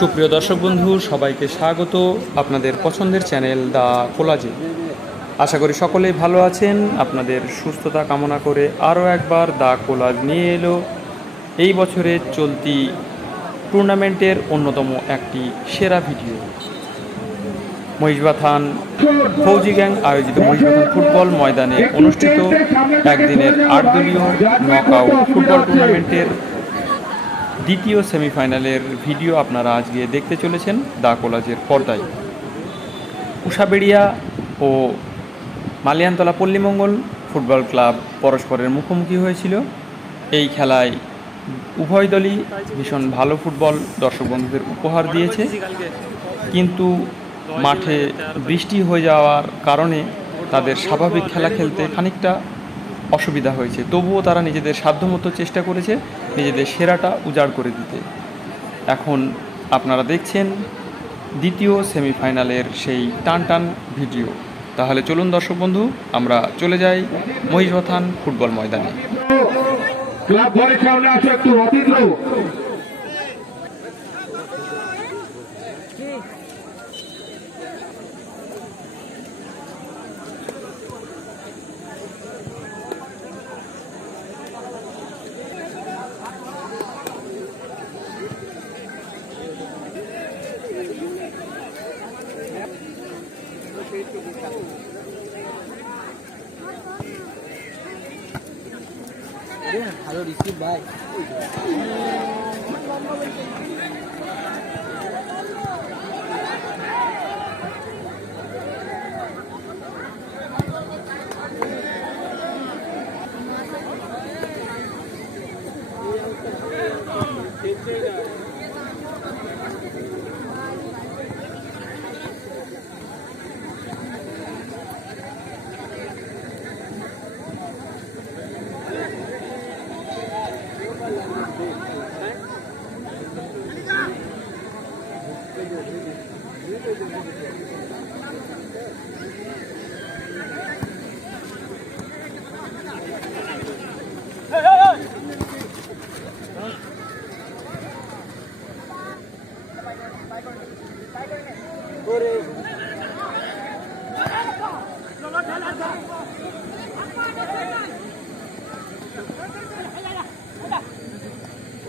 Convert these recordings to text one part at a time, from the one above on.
সুপ্রিয় দর্শক বন্ধু, সবাইকে স্বাগত। আপনাদের পছন্দের চ্যানেল দ্য কোলাজে। আশা করি সকলেই ভালো আছেন। আপনাদের সুস্থতা কামনা করে আরও একবার দ্য কোলাজ নিয়ে এলো। এই বছরের চলতি টুর্নামেন্টের অন্যতম একটি সেরা ভিডিও। মহিষবাথান ফৌজি গ্যাং আয়োজিত মহিষবাথান ফুটবল ময়দানে অনুষ্ঠিত একদিনের আট দলীয় নকআউট ফুটবল টুর্নামেন্টের দ্বিতীয় সেমিফাইনালের ভিডিও আপনারা আজকে দেখতে চলেছেন দা কোলাজের পর্দায় উষাবেড়িয়া ও মালিয়ানতলা পল্লীমঙ্গল ফুটবল ক্লাব পরস্পরের মুখোমুখি হয়েছিল। এই খেলায় উভয় দলই ভীষণ ভালো ফুটবল দর্শক বন্ধুদের উপহার দিয়েছে। কিন্তু মাঠে বৃষ্টি হয়ে যাওয়ার কারণে তাদের স্বাভাবিক খেলা খেলতে খানিকটা অসুবিধা হয়েছে। তবুও তারা নিজেদের সাধ্যমতো চেষ্টা করেছে। নিজেদের সেরাটা উজাড় করে দিতে। এখন আপনারা দেখছেন দ্বিতীয় সেমিফাইনালের সেই টান টান ভিডিও। তাহলে চলুন দর্শক বন্ধু, আমরা চলে যাই মহিষ ফুটবল ময়দানে। ক্লাব সামনে একটু অতীন্দ্র। ভালো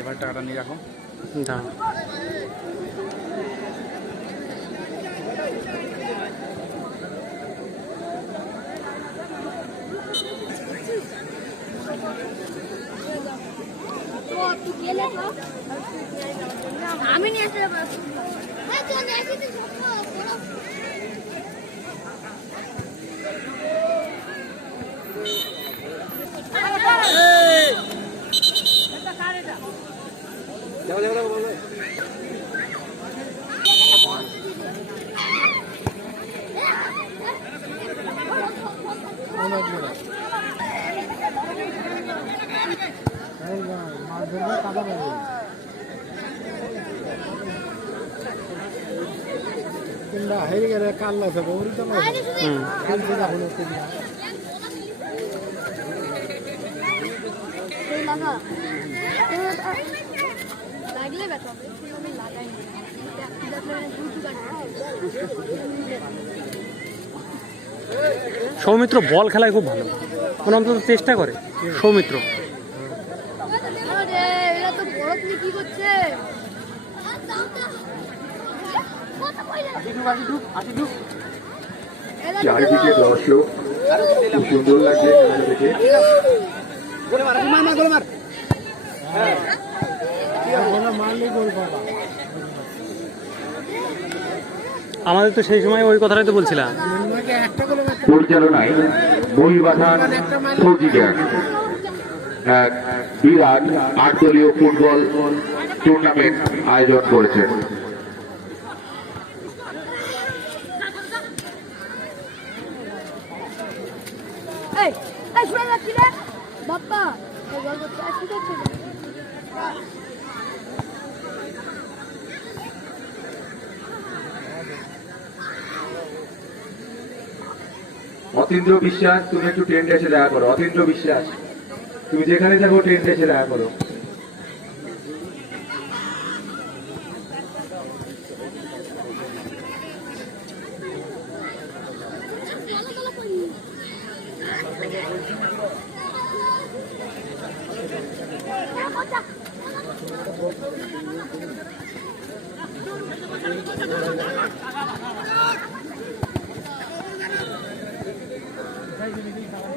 এবার টাকাটা নিয়ে রাখো। আমি নিয়ে আসতে পারব হ্যাঁ চল গেলে সৌমিত্র বল খেলায় খুব ভালো। কোন অন্তত চেষ্টা করে। সৌমিত্র আরে এরা তো বড় তুমি কি করছ সে কত পয়সা চারিদিকে দর্শক খুব সুন্দর লাগছে দেখে। আমাদের তো সেই সময় ওই কথাটাই তো বলছিলাম। পরিচালনায় মহিবাধান ফৌজি এক বিরাট আট দলীয় ফুটবল টুর্নামেন্ট আয়োজন করেছে এই এই শুনে যাচ্ছি রে বাপ্পা এই গল্প তো আসি দেখছি অতীন্দ্র বিশ্বাস, তুমি একটু ট্রেন্ডে এসে দেখা করো। অতীন্দ্র বিশ্বাস, তুমি যেখানে থাকো ট্রেন্ডে এসে দেখা করো।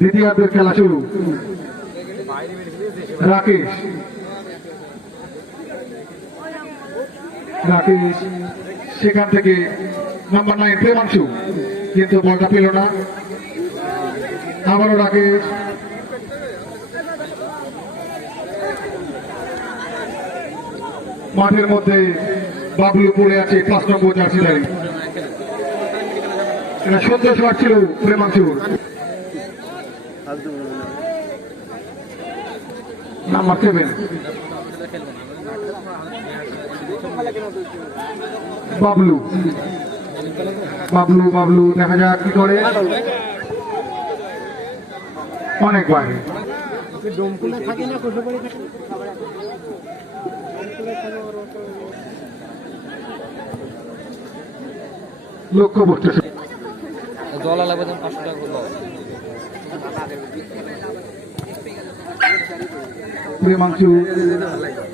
দ্বিতীয়ার্ধের খেলা শুরু। রাকেশ। রাকেশ, সেখান থেকে নাম্বার নাইন প্রেমাংশু। কিন্তু বলটা পেল না। আবারও রাকেশ। মাঠের মধ্যে বাবলু পড়ে আছে পাঁচ নম্বর জার্সিধারী এটা সুন্দর শট ছিল প্রেমাংশুর। Number seven Bablu. Bablu Bablu, দেখা যাক কি করে। অনেক বাইরে। না লক্ষ্য করতেছে। লাগবে তখন পাঁচশো টাকা প্রেমাংশু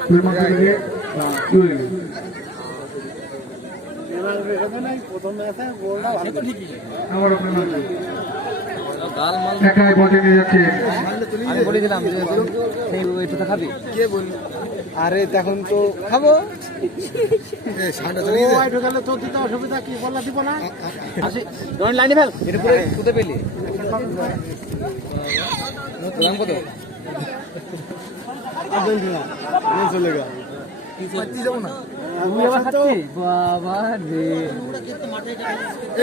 প্রেমাংশু থেকে গাল একাই বটে নিয়ে যাচ্ছে। আমি বলেছিলাম খাবি। কে বলল? আরে তখন তো খাব। তোর দিতে অসুবিধা কি? বললা দিব না? আসি ধরুন লাইনে ফেল। এটা পুরো কোথায় পেলি। দাম কত? চলে গেল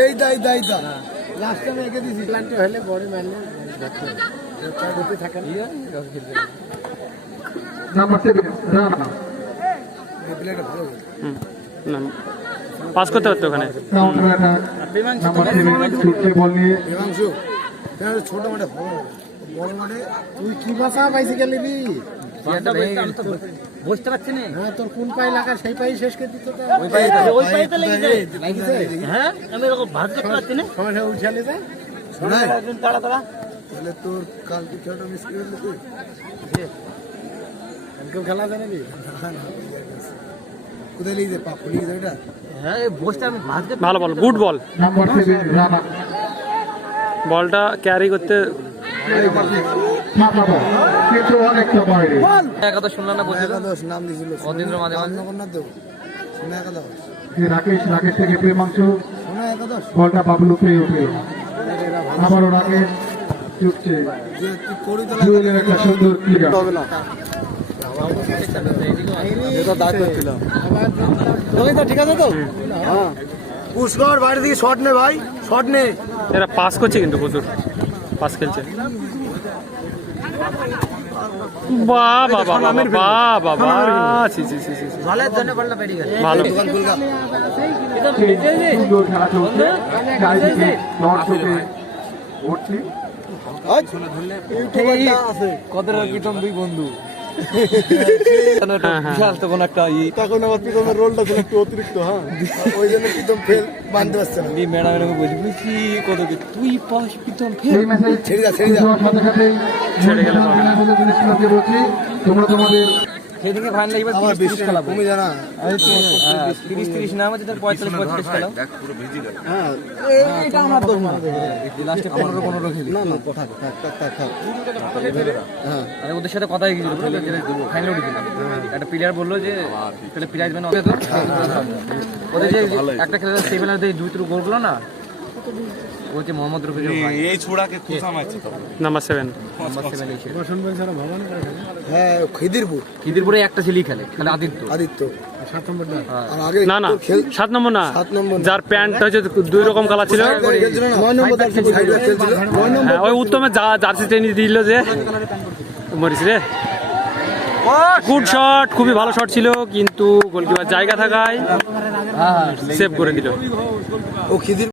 এই দাই দাই দা। লাস্টে আমি এঁকে দিছি। প্ল্যান্টে হলে বড় ম্যানে থাকে না। নাম্বার সেভেন রানা পাস করতে পারতো ওখানে? ছোট মাঠে বড় মাঠে তুই কি ভাষা পাইছি গেলি নি পারছি না। হ্যাঁ তোর কোন পায়ে লাগা সেই পায়ে শেষ করে দিত ওই পায়ে ওই পায়েতে লেগে যায় হ্যাঁ আমি এরকম ভাত করতে পারছি না। সমস্যা উঠালে যায় শোনাই তাড়া তাড়া তাহলে তোর কালকে খেলাটা মিস করে দিলি তুই কালকেও খেলা জানে কি কোথায় লিখে পা ফুলিয়ে এটা? হ্যাঁ বসতে আমি ভাত ভালো বল গুড বল বলটা ক্যারি করতে একাদশ শুনলাম না বলছিল নাম দিছিল অতীন্দ্র মাঝে মাঝে না তো শোনা একাদশ রাকেশ রাকেশ থেকে প্রেমাংশু শোনা একাদশ বলটা বাবলু পেয়ে ওঠে আবারও রাকেশ ছুটছে যে তুই করি তো জুয়েলের একটা সুন্দর ক্লিয়ার না এটা দাঁত ঠিক আছে তো হ্যাঁ। পুষ্কর বাইরে দিকে শট নে ভাই শট নে। এরা পাস করছে কিন্তু প্রচুর। পাস খেলছে। বাহ বাহ বাহ বাহ বাহ বাহ বাহ ছি ছি ছি ছি ছি। ভালো। দোকান খুলগা। সুন্দর খেলা চলছে চারিদিকে দর্শকে ভর্তি কতটা প্রীতম দুই বন্ধু? বিশাল তখন একটা তখন আমার প্রীতমের রোলটা ছিল একটু অতিরিক্ত হ্যাঁ ওই জন্য প্রীতম ফেল মানতে পারছে না ম্যাডাম এরকম বলছি বুঝছি কত কি তুই পাস প্রীতম ছেড়ে যা, ছেড়ে যা। ছেড়ে গেলে তোমরা তোমাদের সেদিকে ফাইনাল এবার আমার বেশি খেলাবো। তুমি জানা হ্যাঁ, তিরিশ তিরিশ না আমাদের পঁয়তাল্লিশ পঁয়তাল্লিশ হ্যাঁ এইটা আমার দোষ না। লাস্টে পনেরো পনেরো খেলি। না না থাক থাক থাক থাক থাক। হ্যাঁ। আরে ওদের সাথে কথা হয়ে গেছিল ফাইনাল একটা প্লেয়ার বলল যে তাহলে প্রাইজ মানে ওদের যে একটা খেলা সেভেনার যে দুই ত্রু গোলগুলো না মোহাম্মদ এই ছোড়াকে মারছে নাম্বার সেভেন হ্যাঁ খিদিরপুর। খিদিরপুরে একটা ছেলেই খেলে খেলে আদিত্য। আদিত্য। না না সাত নম্বর না। যার প্যান্টটা হচ্ছে দুই রকম কালার ছিল। হ্যাঁ ওই উত্তমে যা- জার্সি টেনে দিল যে মরিস রে। গুড শট খুবই ভালো শট ছিল কিন্তু গোলকিপার জায়গা থাকায় সেভ করে দিল। ও খিদির